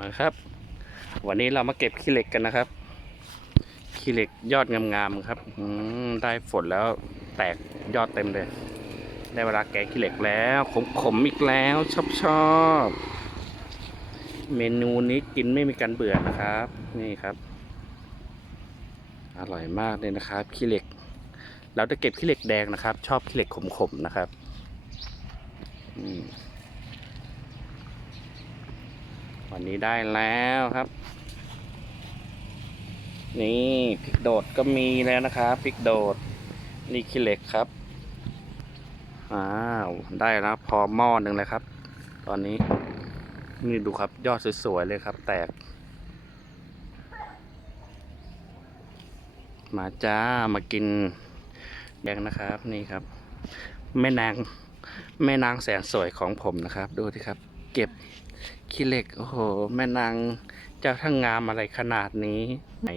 มาครับ วันนี้เรามาเก็บขี้เหล็กกันนะครับขี้เหล็กยอดงามๆครับได้ฝนแล้วแตกยอดเต็มเลย ได้เวลาแกะขี้เหล็กแล้วขมๆอีกแล้วชอบชอบๆเมนูนี้กินไม่มีการเบื่อนะครับ นี่ครับ อร่อยมากเลยนะครับขี้เหล็ก เราจะเก็บขี้เหล็กแดงนะครับ ชอบขี้เหล็กขมๆนะครับ อืม วันนี้ได้แล้วครับ นี่พริกโดดก็มีแล้วนะครับพริกโดดนี่ขี้เหล็กครับอ้าวได้แล้วพอหม้อหนึ่งเลยครับ ตอนนี้นี่ดูครับยอดสวยๆเลยครับ แตก มาจ้ามากินแดงนะครับนี่ครับแม่นางแม่นางแสนสวยของผมนะครับ ดูสิครับ เก็บ ขี้เหล็ก โอ้โห แม่นางเจ้าทั้งงามอะไรขนาดนี้ ไหน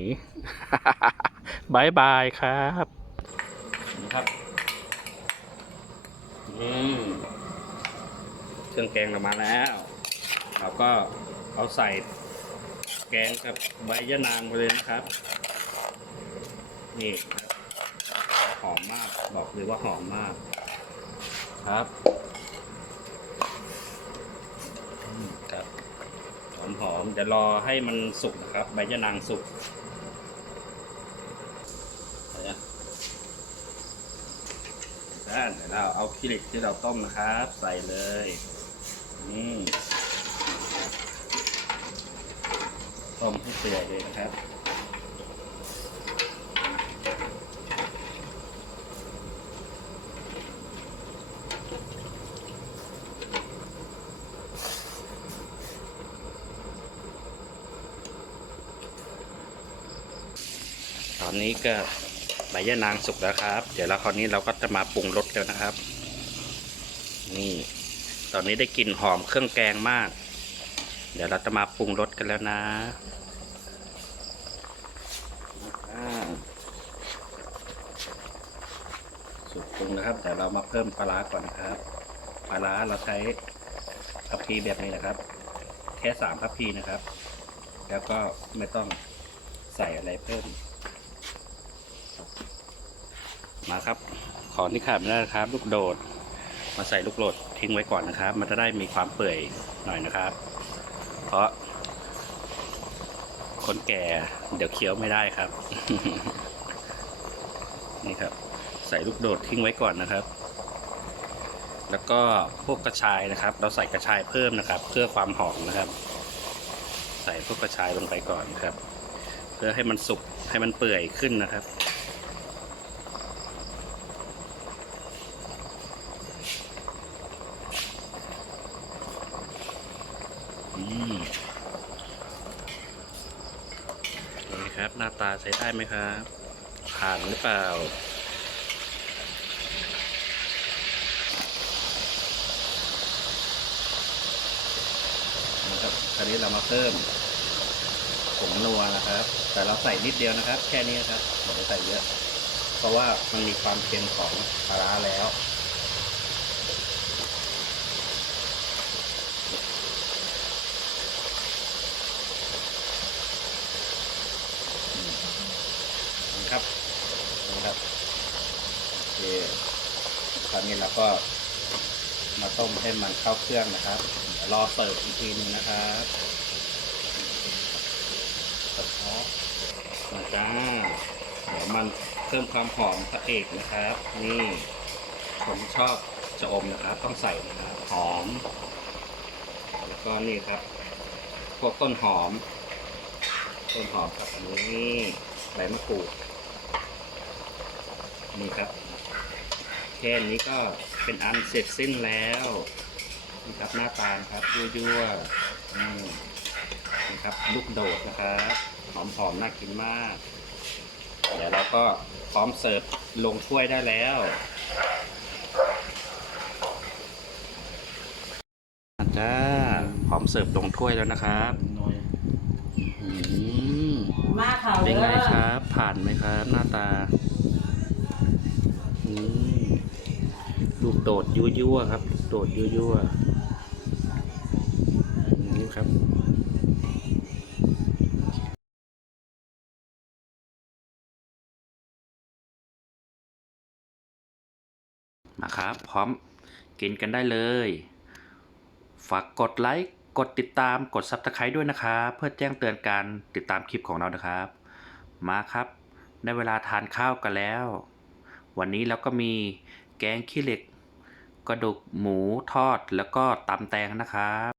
บายบายครับนี่ครับอืมเครื่องแกงเรามาแล้ว เราก็เอาใส่แกงกับใบยะนางไปเลยนะครับ นี่หอมมากบอกเลยว่าหอมมาก ครับอืมครับ หอมๆเดี๋ยวรอให้มันสุกนะครับ ใบยะนางสุกด้านเดี๋ยวเราเอาขี้เหล็กที่เราต้มนะครับ ใส่เลยนี่ต้มให้เปื่อยเลยนะครับ อนนี้ก็ใบยะนางสุกแล้วครับ เดี๋ยวเราคราวนี้เราก็จะมาปรุงรสกันนะครับ นี่ ตอนนี้ได้กลิ่นหอมเครื่องแกงมาก เดี๋ยวเราจะมาปรุงรสกันแล้วนะสุกปรุงนะครับเดี๋ยวเรามาเพิ่มปลาร้าก่อนนะครับปลาร้าเราใช้ทัพพีแบบนี้นะครับ แค่สามทัพพีนะครับ แล้วก็ไม่ต้องใส่อะไรเพิ่ม มาครับ ของที่ขาดไม่ได้นะครับ ลูกโดด มาใส่ลูกโดดทิ้งไว้ก่อนนะครับ มันจะได้มีความเปื่อยหน่อยนะครับ เพราะ คนแก่เดี๋ยวเคี้ยวไม่ได้ครับ นี่ครับ ใส่ลูกโดดทิ้งไว้ก่อนนะครับ แล้วก็พวกกระชายนะครับ เราใส่กระชายเพิ่มนะครับ เพื่อความหอมนะครับ ใส่พวกกระชายลงไปก่อนครับ เพื่อให้มันสุกให้มันเปื่อยขึ้นนะครับ นี่ครับ หน้าตาใช้ได้ไหมครับ ผ่านหรือเปล่า นะครับคราวนี้เรามาเพิ่มผงนัวนะครับ แต่เราใส่นิดเดียวนะครับ แค่นี้นะครับไม่ได้ใส่เยอะ เพราะว่ามันมีความเค็มของปลาร้าแล้ว ครับนะครับโอเคคราวนี้เราก็มาต้มให้มันเข้าเครื่องนะครับรอเสิร์ฟอีกทีนึงนะครับกระเพาะจ้าเดี๋ยวมันเพิ่มความหอมพระเอกนะครับ นี่ผมชอบจะอมนะครับ ต้องใส่นะครับหอม แล้วก็นี่ครับ พวกต้นหอม ต้นหอมครับอันนี้ใบมะกรูด นี่ครับแค่นี้ก็เป็นอันเสร็จสิ้นแล้วนี่ครับหน้าตาครับยั่วๆอืมนี่ครับลูกโดดนะครับหอมๆน่ากินมาก เดี๋ยวเราก็พร้อมเสิร์ฟลงถ้วยได้แล้วจ้าพร้อมเสิร์ฟลงถ้วยแล้วนะครับอืมมาเขาเป็นเด้ไงอครับ ผ่านไหมครับ หน้าตาอื โดดยั่วยั่วครับ โดดยั่วยั่วนี่ครับมาครับ พร้อมกินกันได้เลย ฝากกดไลค์กดติดตามกดซับสไครต์ด้วยนะครับ เพื่อแจ้งเตือนการติดตามคลิปของเรานะครับ มาครับในเวลาทานข้าวกันแล้ว วันนี้เราก็มีแกงขี้เหล็ก กระดูกหมูทอดแล้วก็ตำแตงนะครับ